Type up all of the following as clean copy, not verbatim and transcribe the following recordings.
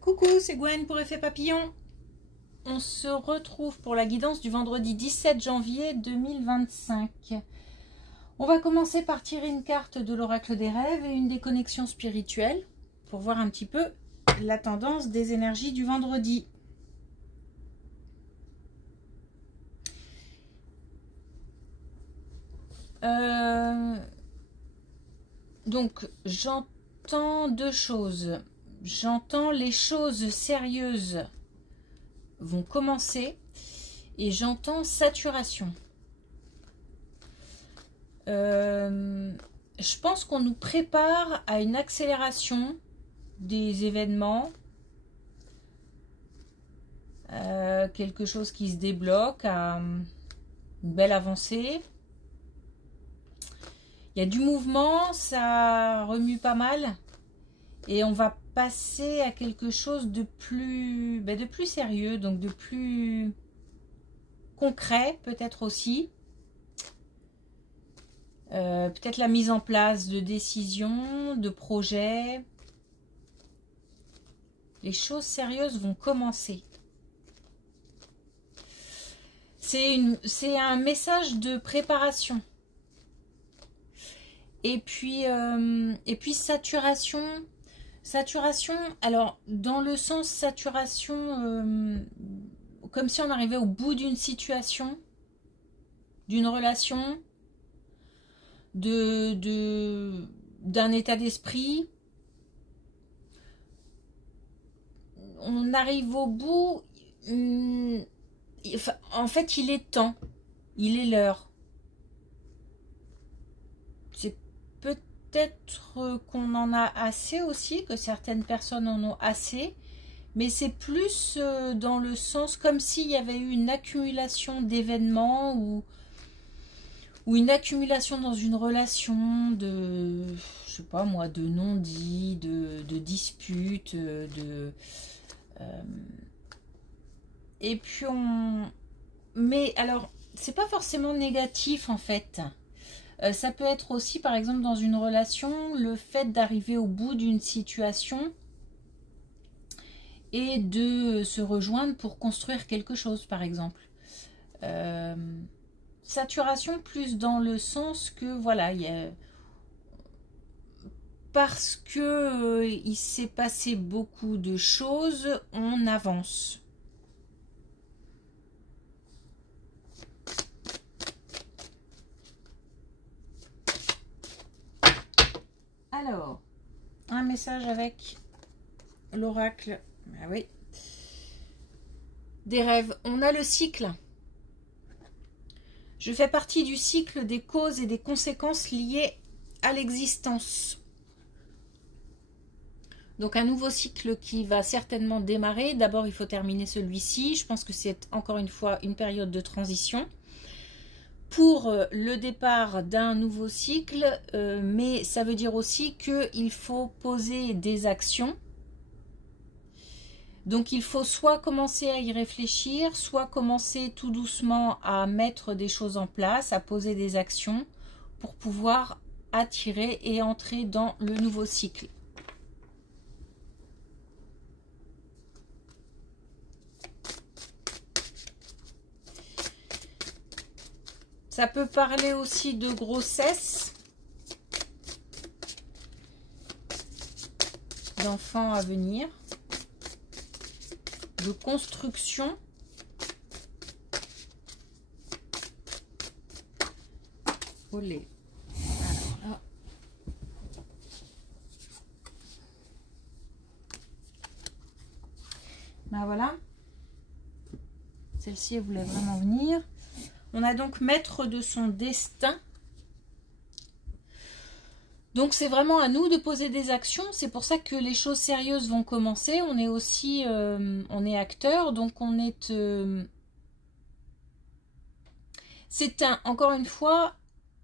Coucou, c'est Gwen pour Effet Papillon. On se retrouve pour la guidance du vendredi 17 janvier 2025. On va commencer par tirer une carte de l'oracle des rêves et une des connexions spirituelles pour voir un petit peu la tendance des énergies du vendredi. Donc, j'entends deux choses. J'entends les choses sérieuses vont commencer et j'entends saturation. Je pense qu'on nous prépare à une accélération des événements, quelque chose qui se débloque, à une belle avancée. Il y a du mouvement, ça remue pas mal et on va passer à quelque chose de plus sérieux, donc de plus concret peut-être aussi. Peut-être la mise en place de décisions, de projets. Les choses sérieuses vont commencer. C'est un message de préparation. Et puis saturation. Saturation, alors dans le sens saturation, comme si on arrivait au bout d'une situation, d'une relation, d'un état d'esprit. On arrive au bout, en fait il est temps, il est l'heure. C'est peut-être qu'on en a assez aussi, que certaines personnes en ont assez, mais c'est plus dans le sens comme s'il y avait eu une accumulation d'événements ou une accumulation dans une relation de, je sais pas moi, de non-dits, de disputes, et puis mais alors, c'est pas forcément négatif en fait. Ça peut être aussi, par exemple, dans une relation, le fait d'arriver au bout d'une situation et de se rejoindre pour construire quelque chose, par exemple. Saturation plus dans le sens que, voilà, parce que il s'est passé beaucoup de choses, on avance. Alors, un message avec l'oracle, ah oui, des rêves. On a le cycle. Je fais partie du cycle des causes et des conséquences liées à l'existence. Donc un nouveau cycle qui va certainement démarrer. D'abord, il faut terminer celui-ci. Je pense que c'est encore une fois une période de transition pour le départ d'un nouveau cycle, mais ça veut dire aussi qu'il faut poser des actions. Donc il faut soit commencer à y réfléchir, soit commencer tout doucement à mettre des choses en place, à poser des actions pour pouvoir attirer et entrer dans le nouveau cycle. Ça peut parler aussi de grossesse, d'enfants à venir, de construction. Olé. Voilà. Ben voilà. Celle-ci, elle voulait vraiment venir. On a donc maître de son destin. Donc c'est vraiment à nous de poser des actions. C'est pour ça que les choses sérieuses vont commencer. On est aussi, on est acteur, donc on est. C'est encore une fois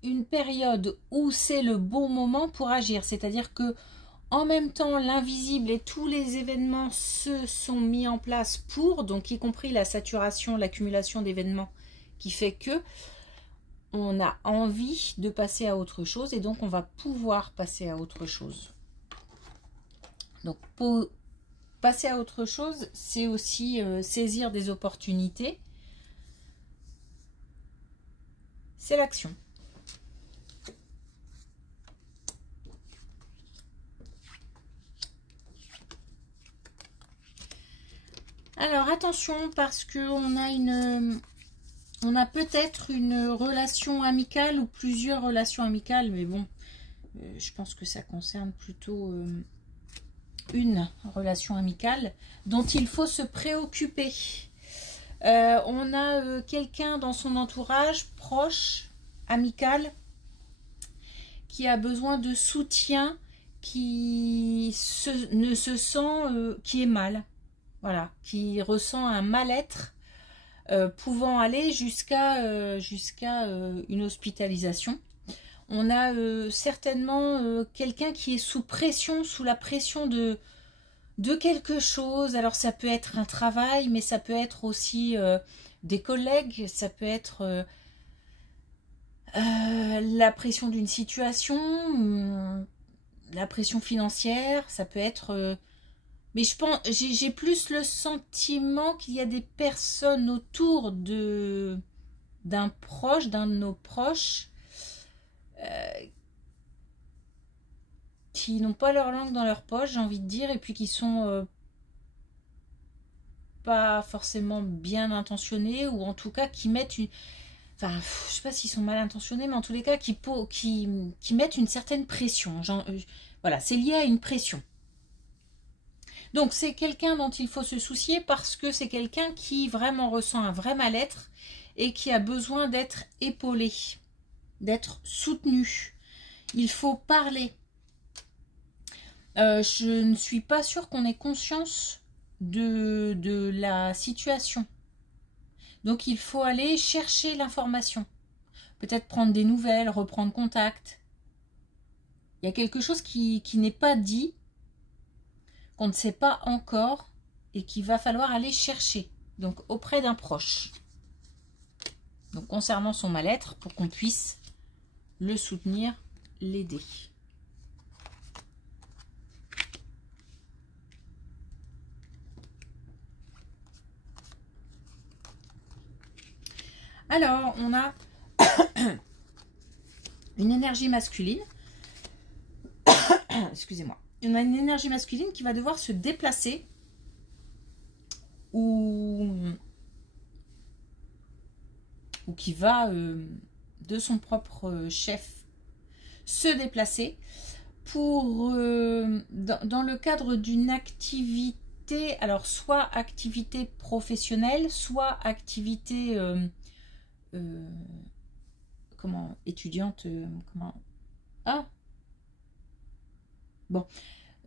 une période où c'est le bon moment pour agir. C'est-à-dire que en même temps, l'invisible et tous les événements se sont mis en place pour, donc y compris la saturation, l'accumulation d'événements, qui fait que on a envie de passer à autre chose et donc on va pouvoir passer à autre chose. Donc passer à autre chose, c'est aussi saisir des opportunités. C'est l'action. Alors attention, parce que on a peut-être une relation amicale ou plusieurs relations amicales, mais bon, je pense que ça concerne plutôt une relation amicale dont il faut se préoccuper. On a quelqu'un dans son entourage proche, amical, qui a besoin de soutien, qui qui est mal. Voilà, qui ressent un mal-être pouvant aller jusqu'à une hospitalisation. On a certainement quelqu'un qui est sous pression, sous la pression de quelque chose. Alors ça peut être un travail, mais ça peut être aussi des collègues, ça peut être la pression d'une situation, la pression financière, ça peut être... mais je pense, j'ai plus le sentiment qu'il y a des personnes autour d'un proche, d'un de nos proches, qui n'ont pas leur langue dans leur poche, j'ai envie de dire, et puis qui sont pas forcément bien intentionnés, ou en tout cas qui mettent une... Enfin, je sais pas s'ils sont mal intentionnés, mais en tous les cas, qui mettent une certaine pression. Voilà, c'est lié à une pression. Donc, c'est quelqu'un dont il faut se soucier parce que c'est quelqu'un qui vraiment ressent un vrai mal-être et qui a besoin d'être épaulé, d'être soutenu. Il faut parler. Je ne suis pas sûre qu'on ait conscience de la situation. Donc, il faut aller chercher l'information. Peut-être prendre des nouvelles, reprendre contact. Il y a quelque chose qui n'est pas dit, qu'on ne sait pas encore et qu'il va falloir aller chercher, donc auprès d'un proche. Donc concernant son mal-être, pour qu'on puisse le soutenir, l'aider. Alors, on a une énergie masculine. Excusez-moi. On a une énergie masculine qui va devoir se déplacer ou qui va de son propre chef se déplacer pour dans le cadre d'une activité, alors soit activité professionnelle, soit activité comment étudiante, comment bon,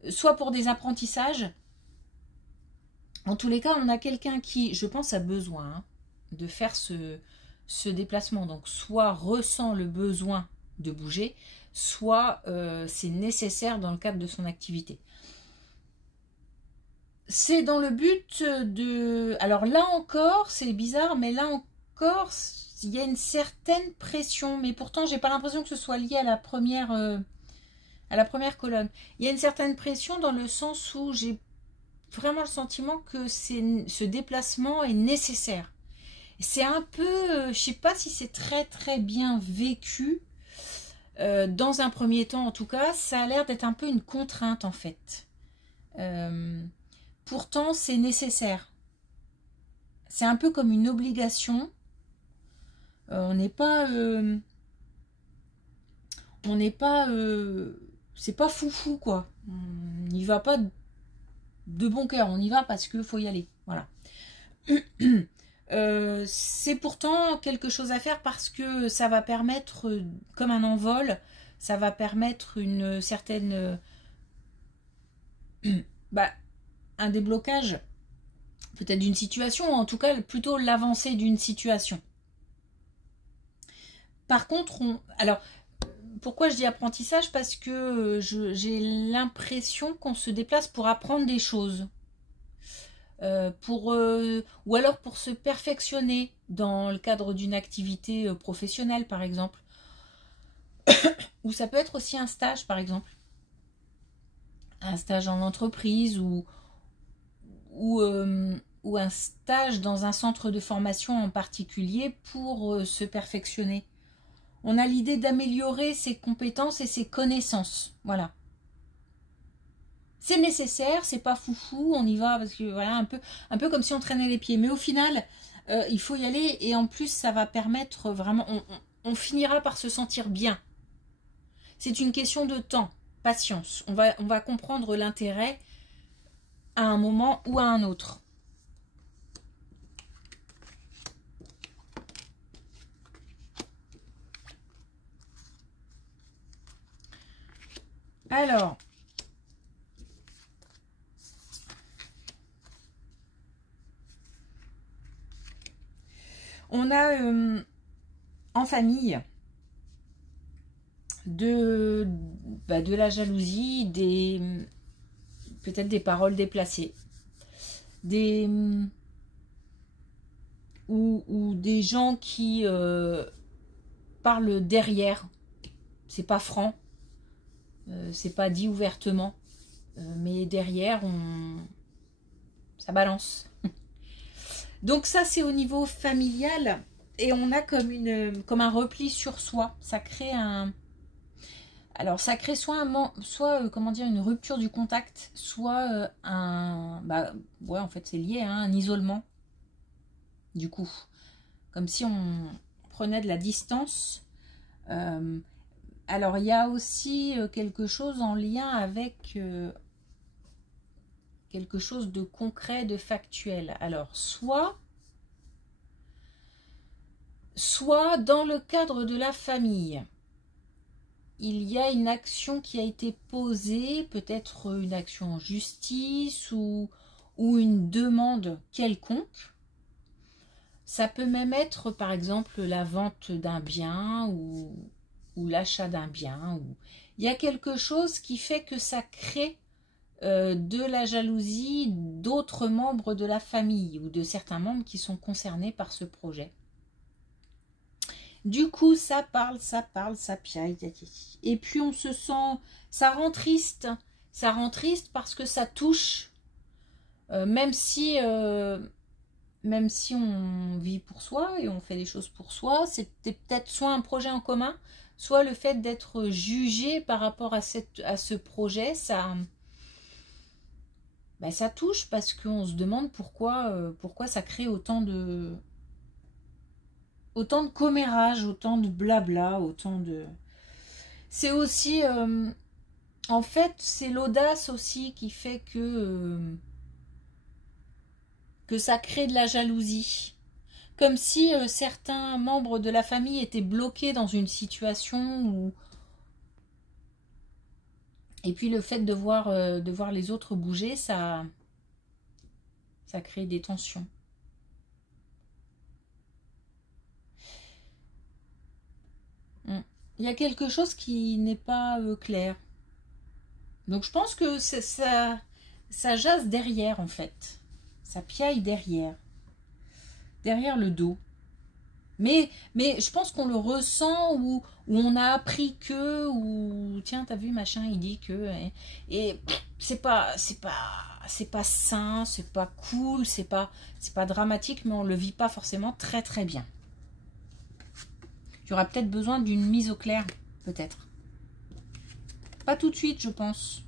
soit pour des apprentissages. En tous les cas, on a quelqu'un qui, je pense, a besoin de faire ce déplacement. Donc, soit ressent le besoin de bouger, soit c'est nécessaire dans le cadre de son activité. C'est dans le but de... Alors là encore, c'est bizarre, mais là encore, il y a une certaine pression. Mais pourtant, j'ai pas l'impression que ce soit lié à la première colonne. Il y a une certaine pression dans le sens où j'ai vraiment le sentiment que ce déplacement est nécessaire. C'est un peu, je sais pas si c'est très très bien vécu. Dans un premier temps, en tout cas, ça a l'air d'être un peu une contrainte en fait. Pourtant, c'est nécessaire. C'est un peu comme une obligation. On n'est pas... c'est pas foufou quoi. On n'y va pas de bon cœur, on y va parce qu'il faut y aller. Voilà. C'est pourtant quelque chose à faire parce que ça va permettre, comme un envol, ça va permettre une certaine... un déblocage peut-être d'une situation, ou en tout cas plutôt l'avancée d'une situation. Par contre, alors, pourquoi je dis apprentissage? Parce que j'ai l'impression qu'on se déplace pour apprendre des choses. Ou alors pour se perfectionner dans le cadre d'une activité professionnelle, par exemple. Ou ça peut être aussi un stage, par exemple. Un stage en entreprise ou un stage dans un centre de formation en particulier pour se perfectionner. On a l'idée d'améliorer ses compétences et ses connaissances. Voilà. C'est nécessaire, c'est pas foufou, on y va parce que voilà, un peu comme si on traînait les pieds. Mais au final, il faut y aller et en plus, ça va permettre vraiment, on finira par se sentir bien. C'est une question de temps, patience. On va comprendre l'intérêt à un moment ou à un autre. Alors, on a en famille de la jalousie, peut-être des paroles déplacées, ou des gens qui parlent derrière. C'est pas franc, c'est pas dit ouvertement, mais derrière ça balance. Donc ça c'est au niveau familial et on a comme un repli sur soi. Ça crée soit comment dire, une rupture du contact, soit ouais, en fait c'est lié à un isolement. Du coup, comme si on prenait de la distance. Alors il y a aussi quelque chose en lien avec quelque chose de concret, de factuel. Alors soit dans le cadre de la famille, il y a une action qui a été posée, peut-être une action en justice ou une demande quelconque. Ça peut même être par exemple la vente d'un bien ou l'achat d'un bien. Il y a quelque chose qui fait que ça crée de la jalousie d'autres membres de la famille ou de certains membres qui sont concernés par ce projet. Du coup, ça parle, ça piaille. Et puis on se sent, ça rend triste parce que ça touche, même si on vit pour soi et on fait les choses pour soi, c'était peut-être soit un projet en commun, soit le fait d'être jugé par rapport à ce projet, ça touche parce qu'on se demande pourquoi ça crée autant de commérage, autant de blabla, c'est aussi en fait c'est l'audace aussi qui fait que ça crée de la jalousie, comme si certains membres de la famille étaient bloqués dans une situation et puis le fait de voir les autres bouger, ça crée des tensions. Il y a quelque chose qui n'est pas clair. Donc je pense que ça jase derrière en fait. Ça piaille derrière le dos. Mais je pense qu'on le ressent ou on a appris que, ou tiens, t'as vu, machin, il dit que, et c'est pas sain, c'est pas cool, c'est pas dramatique, mais on le vit pas forcément très très bien. Il y aura peut-être besoin d'une mise au clair, peut-être. Pas tout de suite, je pense.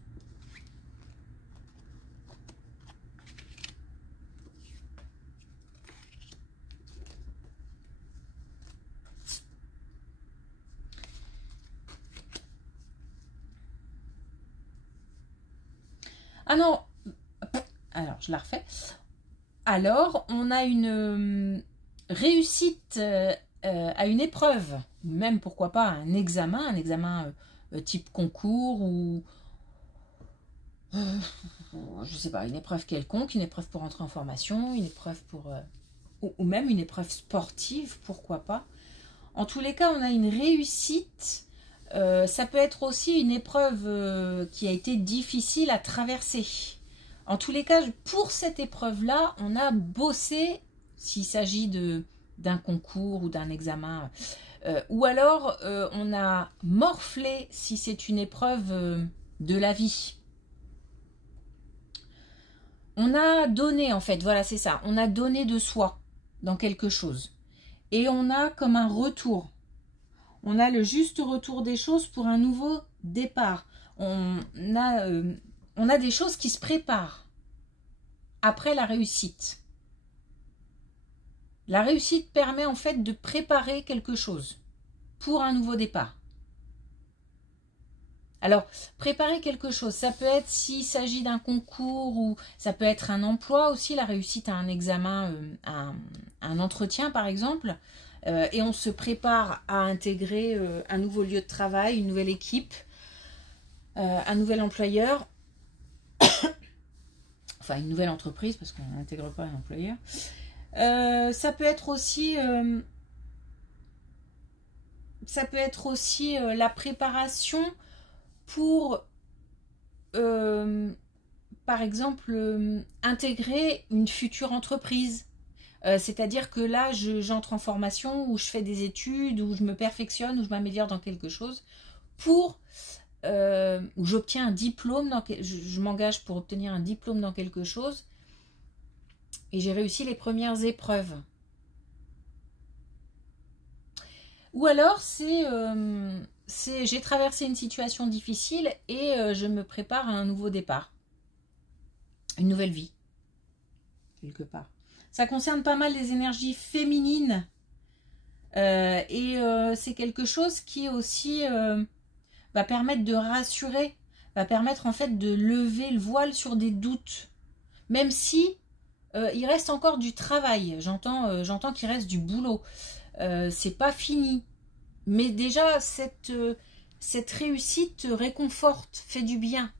Ah non, alors je la refais. Alors, on a une réussite à une épreuve, même pourquoi pas un examen type concours ou je sais pas, une épreuve quelconque, une épreuve pour entrer en formation, une épreuve pour ou même une épreuve sportive, pourquoi pas. En tous les cas, on a une réussite. Ça peut être aussi une épreuve qui a été difficile à traverser. En tous les cas, pour cette épreuve-là, on a bossé, s'il s'agit d'un concours ou d'un examen, ou alors on a morflé si c'est une épreuve de la vie. On a donné, en fait, voilà, c'est ça. On a donné de soi dans quelque chose. Et on a comme un retour. On a le juste retour des choses pour un nouveau départ. On a des choses qui se préparent après la réussite. La réussite permet en fait de préparer quelque chose pour un nouveau départ. Alors, préparer quelque chose, ça peut être s'il s'agit d'un concours ou ça peut être un emploi aussi, la réussite à un examen, un entretien par exemple, et on se prépare à intégrer un nouveau lieu de travail, une nouvelle équipe, un nouvel employeur, enfin une nouvelle entreprise parce qu'on n'intègre pas un employeur. Ça peut être aussi la préparation pour, par exemple, intégrer une future entreprise. C'est-à-dire que là, j'entre en formation, ou je fais des études, ou je me perfectionne, ou je m'améliore dans quelque chose, ou j'obtiens un diplôme, je m'engage pour obtenir un diplôme dans quelque chose, et j'ai réussi les premières épreuves. Ou alors, j'ai traversé une situation difficile et je me prépare à un nouveau départ. Une nouvelle vie, quelque part. Ça concerne pas mal les énergies féminines. C'est quelque chose qui aussi va permettre de rassurer, va permettre en fait de lever le voile sur des doutes. Même si il reste encore du travail. J'entends qu'il reste du boulot. C'est pas fini. Mais déjà, cette réussite réconforte, fait du bien,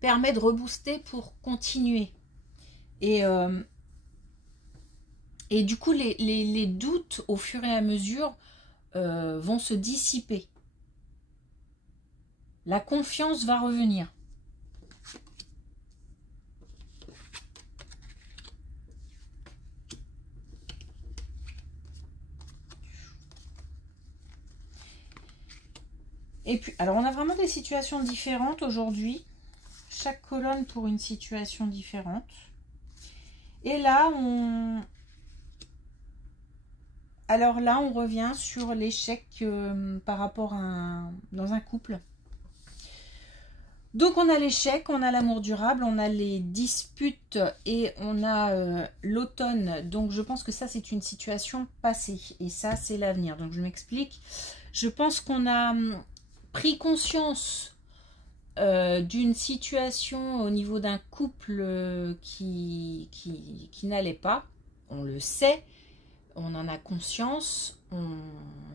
permet de rebooster pour continuer. Et du coup, les doutes, au fur et à mesure, vont se dissiper. La confiance va revenir. Et puis, alors on a vraiment des situations différentes aujourd'hui. Chaque colonne pour une situation différente. Et là, alors là, on revient sur l'échec par rapport dans un couple. Donc on a l'échec, on a l'amour durable, on a les disputes et on a l'automne. Donc je pense que ça, c'est une situation passée. Et ça, c'est l'avenir. Donc je m'explique. Je pense qu'on a pris conscience d'une situation au niveau d'un couple qui n'allait pas. On le sait, on en a conscience, on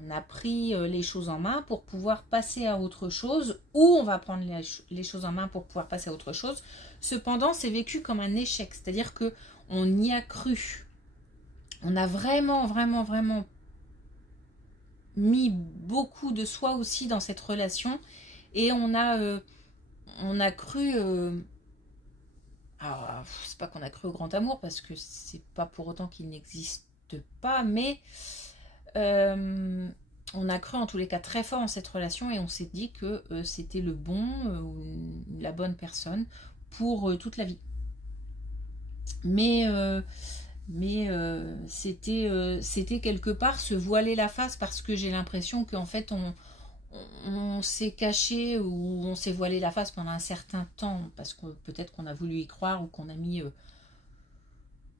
a pris les choses en main pour pouvoir passer à autre chose, ou on va prendre les choses en main pour pouvoir passer à autre chose. Cependant, c'est vécu comme un échec, c'est-à-dire que on y a cru. On a vraiment, vraiment, vraiment mis beaucoup de soi aussi dans cette relation et on a cru alors c'est pas qu'on a cru au grand amour parce que c'est pas pour autant qu'il n'existe pas, mais on a cru en tous les cas très fort en cette relation et on s'est dit que c'était le bon la bonne personne pour toute la vie, mais c'était quelque part se voiler la face parce que j'ai l'impression qu'en fait on s'est caché ou on s'est voilé la face pendant un certain temps parce que peut-être qu'on a voulu y croire ou qu'on a mis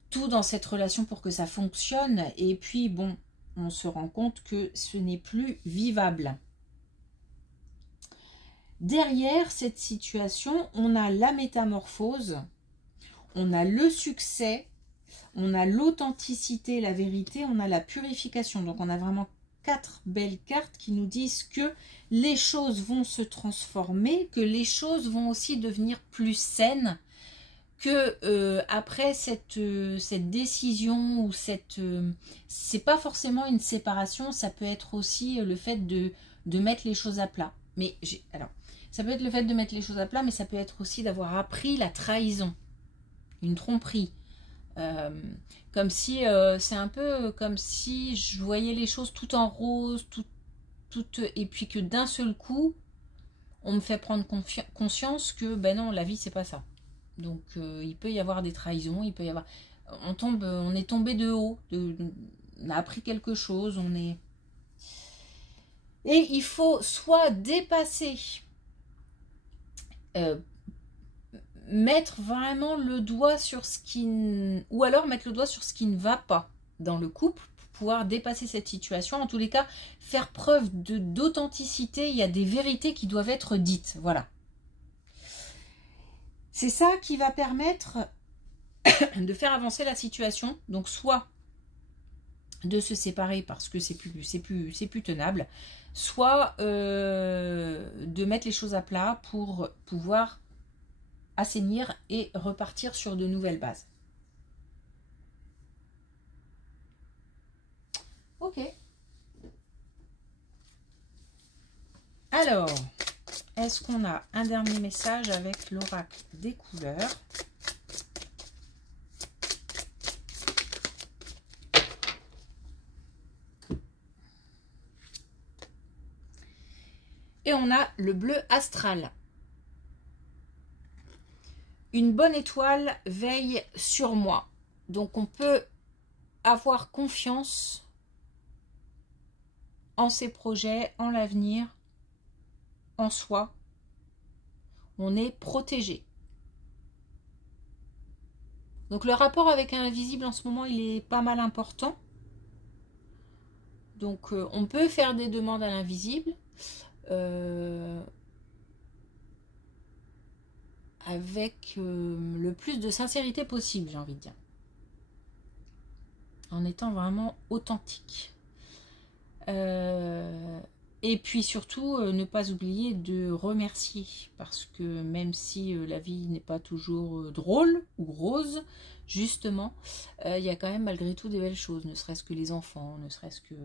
tout dans cette relation pour que ça fonctionne et puis bon, on se rend compte que ce n'est plus vivable. Derrière cette situation, on a la métamorphose, on a le succès, on a l'authenticité, la vérité, on a la purification. Donc on a vraiment 4 belles cartes qui nous disent que les choses vont se transformer, que les choses vont aussi devenir plus saines, que après cette décision ou c'est pas forcément une séparation, ça peut être aussi le fait de mettre les choses à plat. Mais alors ça peut être le fait de mettre les choses à plat, mais ça peut être aussi d'avoir appris la trahison, une tromperie. Comme si c'est un peu comme si je voyais les choses tout en rose, et puis que d'un seul coup on me fait prendre conscience que ben non, la vie c'est pas ça. Donc il peut y avoir des trahisons, il peut y avoir... on est tombé de haut, on a appris quelque chose, on est... Et il faut soit dépasser, mettre vraiment le doigt sur ce qui... Ou alors mettre le doigt sur ce qui ne va pas dans le couple, pour pouvoir dépasser cette situation. En tous les cas, faire preuve d'authenticité, il y a des vérités qui doivent être dites, voilà. C'est ça qui va permettre de faire avancer la situation. Donc soit de se séparer parce que c'est plus tenable, soit de mettre les choses à plat pour pouvoir assainir et repartir sur de nouvelles bases. Ok. Alors, est-ce qu'on a un dernier message avec l'oracle des couleurs? Et on a le bleu astral. Une bonne étoile veille sur moi. Donc on peut avoir confiance en ses projets, en l'avenir, en soi. On est protégé. Donc le rapport avec un invisible en ce moment, il est pas mal important. Donc on peut faire des demandes à l'invisible. Avec le plus de sincérité possible, j'ai envie de dire. En étant vraiment authentique. Et puis surtout, ne pas oublier de remercier. Parce que même si la vie n'est pas toujours drôle ou rose, justement, il y a quand même malgré tout des belles choses. Ne serait-ce que les enfants, ne serait-ce que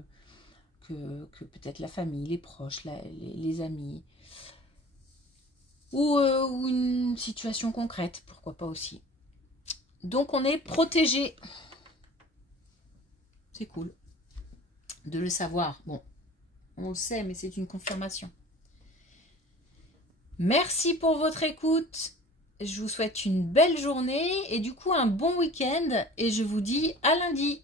peut-être la famille, les proches, les amis. Ou une situation concrète, pourquoi pas aussi. Donc on est protégé. C'est cool de le savoir. Bon, on le sait, mais c'est une confirmation. Merci pour votre écoute. Je vous souhaite une belle journée et du coup un bon week-end. Et je vous dis à lundi.